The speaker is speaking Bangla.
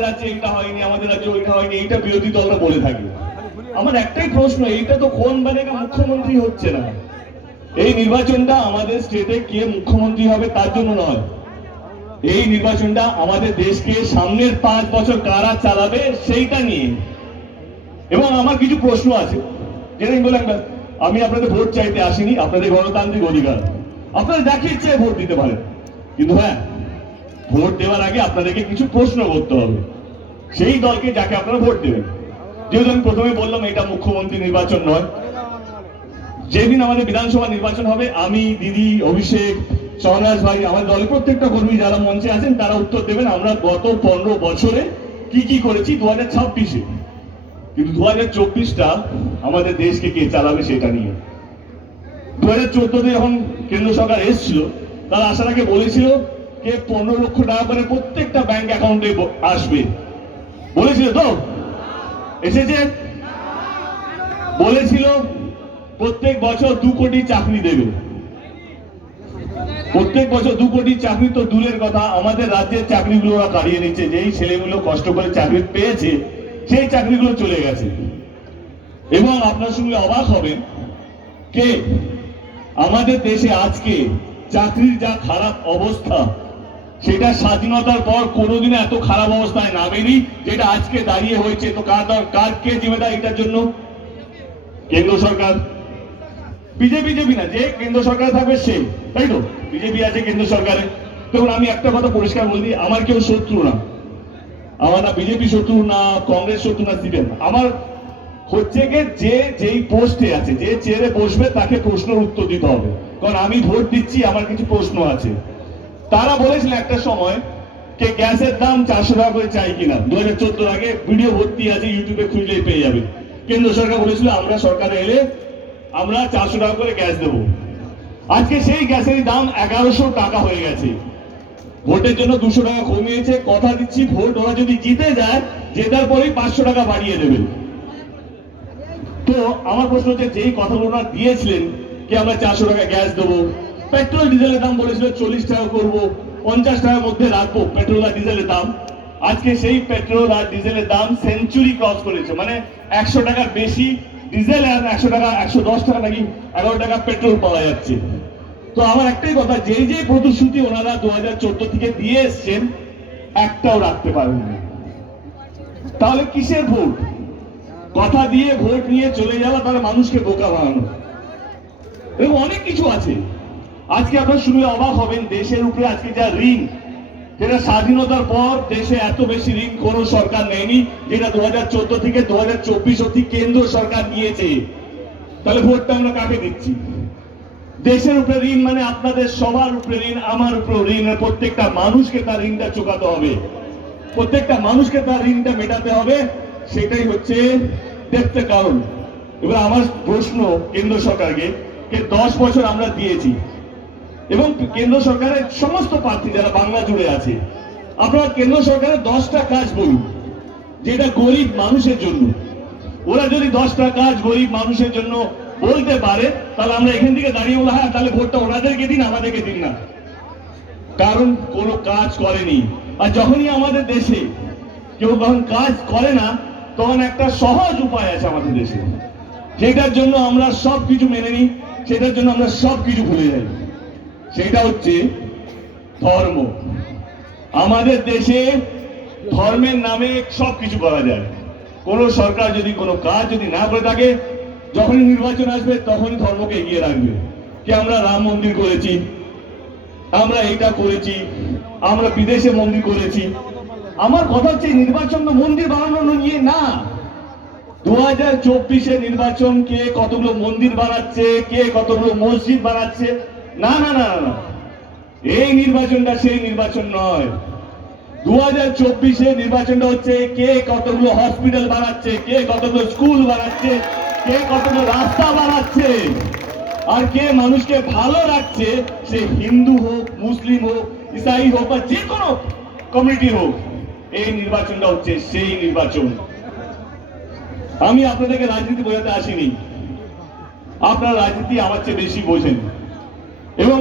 রাজ্যে এটা হয়নি, আমাদের রাজ্যে ওইটা হয়নি, এইটা বিরোধী দলরা বলে থাকে আমার একটাই প্রশ্ন, এইটা তো কোন মানে মুখ্যমন্ত্রী হচ্ছে না। এই নির্বাচনটা আমাদের স্টেটে কে মুখ্যমন্ত্রী হবে তার জন্য নয়। এই নির্বাচনটা আমাদের দেশকে সামনের পাঁচ বছর কারা চালাবে সেইটা নিয়ে। এবং আমার কিছু প্রশ্ন আছে। যেটা আমি বললাম, আমি আপনাদের ভোট চাইতে আসিনি, আপনাদের গণতান্ত্রিক অধিকার। আপনারা যাকে ইচ্ছায় ভোট দিতে পারেন। কিন্তু হ্যাঁ ভোট দেওয়ার আগে আপনাদেরকে কিছু প্রশ্ন করতে হবে। সেই দলকে যাকে আপনারা ভোট দেবেন। যেহেতু আমি প্রথমে বললাম, এটা মুখ্যমন্ত্রী নির্বাচন নয়। যেদিন আমাদের বিধানসভা নির্বাচন হবে, আমি, দিদি, অভিষেক সহনাজ ভাই, আমাদের দলের প্রত্যেকটা কর্মী যারা মঞ্চে আছেন, তারা উত্তর দেবেন আমরা গত পনেরো বছরে কি কি করেছি দু হাজার ছাব্বিশে। কিন্তু দু হাজার চব্বিশটা আমাদের দেশকে কে চালাবে সেটা নিয়ে। দু হাজার চোদ্দতে যখন কেন্দ্র সরকার এসেছিল, তারা আসার আগে বলেছিল কে পনেরো লক্ষ টাকা করে প্রত্যেকটা ব্যাংক অ্যাকাউন্টে আসবে? বলেছিল তো? এসেছে? বলেছিল, প্রত্যেক বছর দু কোটি চাকরি দেবে। প্রত্যেক বছর দু কোটি চাকরি তো দূরের কথা। আমাদের রাজ্যের চাকরিগুলো ওরা কাড়িয়ে নিচ্ছে। যেই ছেলেগুলো কষ্ট করে চাকরি পেয়েছে, সেই চাকরিগুলো চলে গেছে। এবং আপনার সঙ্গে অবাক হবেন কে? আমাদের দেশে আজকে চাকরির যা খারাপ অবস্থা সেটা স্বাধীনতার পর কোনোদিন এত খারাপ অবস্থায় নামেনি, যেটা আজকে দাঁড়িয়ে হয়েছে। তো কার কার কে জিম্মেদার এটার জন্য? কেন্দ্র সরকার। বিজেপি বিজেপি না, যে কেন্দ্র সরকার থাকবে সে। তাই তো? বিজেপি আছে কেন্দ্র সরকারে। দেখুন, আমি একটা কথা পরিষ্কার বলি আমার কেউ শত্রু না। আমার না বিজেপি শত্রু, না কংগ্রেস শত্রু, না সিপিএম। আমার হচ্ছে গিয়ে যে যেই পোস্টে আছে, যে চেয়ারে বসবে, তাকে প্রশ্নের উত্তর দিতে হবে। কারণ আমি ভোট দিচ্ছি, আমার কিছু প্রশ্ন আছে। তারা বলেছিল একটা সময় যে গ্যাসের দাম চারশো টাকা করে চাই কিনা। দু হাজার চোদ্দ আগে ভিডিও ভর্তি আছে, ইউটিউবে খুঁজলেই পেয়ে যাবে। কেন্দ্র সরকার বলেছিল, আমরা সরকারে এলে আমরা চারশো টাকা করে গ্যাস দেবো। আজকে সেই গ্যাসের দাম এগারোশো টাকা হয়ে গেছে। ভোটের জন্য দুশো টাকা কমিয়েছে, কথা দিচ্ছি, ভোট ওরা যদি জিতে যায়, জেতার পরেই পাঁচশো টাকা বাড়িয়ে দেবে। তো আমার প্রশ্ন হচ্ছে, যেই কথাগুলো ওনারা দিয়েছিলেন, কি আমরা চারশো টাকা গ্যাস দেবো? পেট্রোল ডিজেলের দাম বলেছিল চল্লিশ টাকা করব, পঞ্চাশ টাকার মধ্যে রাখব পেট্রোল আর ডিজেলের দাম। আজকে সেই পেট্রোল আর ডিজেলের দাম সেঞ্চুরি ক্রস করেছে মানে একশো টাকার বেশি ডিজেল আর একশো টাকা, একশো দশ টাকা নাকি এগারো টাকা পেট্রোল পাওয়া যাচ্ছে। তো আমার একটাই কথা, যেই যে প্রতিশ্রুতি ওনারা দু হাজার চোদ্দ থেকে দিয়ে এসছেন, একটাও রাখতে পারেননি তাহলে কিসের ভোট? কথা দিয়ে ভোট নিয়ে চলে যাওয়া, তাহলে মানুষকে বোকা বানানো। এবং অনেক কিছু আছে। আজকে আপনার শুনে অবাক হবেন, দেশের উপরে আজকে যা ঋণ যেটা স্বাধীনতার পর দেশে এত বেশি ঋণ কোনো সরকার নেয়নি, যেটা দু হাজার চোদ্দ থেকে দু হাজার চব্বিশ অব্দি কেন্দ্র সরকার নিয়েছে। তাহলে ভোটটা আমরা কাকে দিচ্ছি? দেশের উপরে ঋণ মানে আপনাদের সবার উপরে ঋণ আমার উপরে ঋণ প্রত্যেকটা মানুষকে তার ঋণটা চুকাতে হবে। প্রত্যেকটা মানুষকে তার ঋণটা মেটাতে হবে, সেটাই হচ্ছে দেখতে কারণ এবার আমার প্রশ্ন কেন্দ্র সরকারকে, যে দশ বছর আমরা দিয়েছি এবং কেন্দ্র সরকারের সমস্ত প্রার্থী যারা বাংলা জুড়ে আছে, আপনারা কেন্দ্র সরকারের দশটা কাজ বলুন, যেটা গরিব মানুষের জন্য। ওরা যদি দশটা কাজ গরিব মানুষের জন্য বলতে পারে, তাহলে আমরা এখান থেকে দাঁড়িয়ে বলে হ্যাঁ তাহলে ভোটটা ওনাদেরকে দিন, আমাদেরকে দিন না। কারণ কোনো কাজ করেনি। আর যখনই আমাদের দেশে কেউ যখন কাজ করে না, তখন একটা সহজ উপায় আছে আমাদের দেশে। সেটার জন্য আমরা সব কিছু মেনে নিই, সেটার জন্য আমরা সব কিছু ভুলে যাই। সেটা হচ্ছে ধর্ম। আমাদের দেশে ধর্মের নামে সব কিছু করা যায়। কোন সরকার যদি, কোনো কাজ যদি না করে থাকে, যখনই নির্বাচন আসবে, তখনই ধর্মকে এগিয়ে রাখবে। কি আমরা রাম মন্দির করেছি, আমরা এটা করেছি, আমরা বিদেশে মন্দির করেছি। আমার কথা হচ্ছে নির্বাচন মন্দির বানানো নিয়ে না। দু হাজার চব্বিশে নির্বাচন কে কতগুলো মন্দির বানাচ্ছে, কে কতগুলো মসজিদ বানাচ্ছে না না, না এই নির্বাচনটা সেই নির্বাচন নয়। দু হাজার চব্বিশে নির্বাচনটা হচ্ছে কে কতগুলো হসপিটাল বানাচ্ছে কে কতগুলো স্কুল বানাচ্ছে কে কতগুলো রাস্তা বানাচ্ছে আর কে মানুষকে ভালো রাখছে সে হিন্দু হোক মুসলিম হোক ইসাই হোক বা যে কোনো কমিউনিটি হোক এই নির্বাচনটা হচ্ছে সেই নির্বাচন। আমি আপনাদেরকে রাজনীতি বোঝাতে আসিনি। আপনারা রাজনীতি আমার চেয়ে বেশি বোঝেন। এবং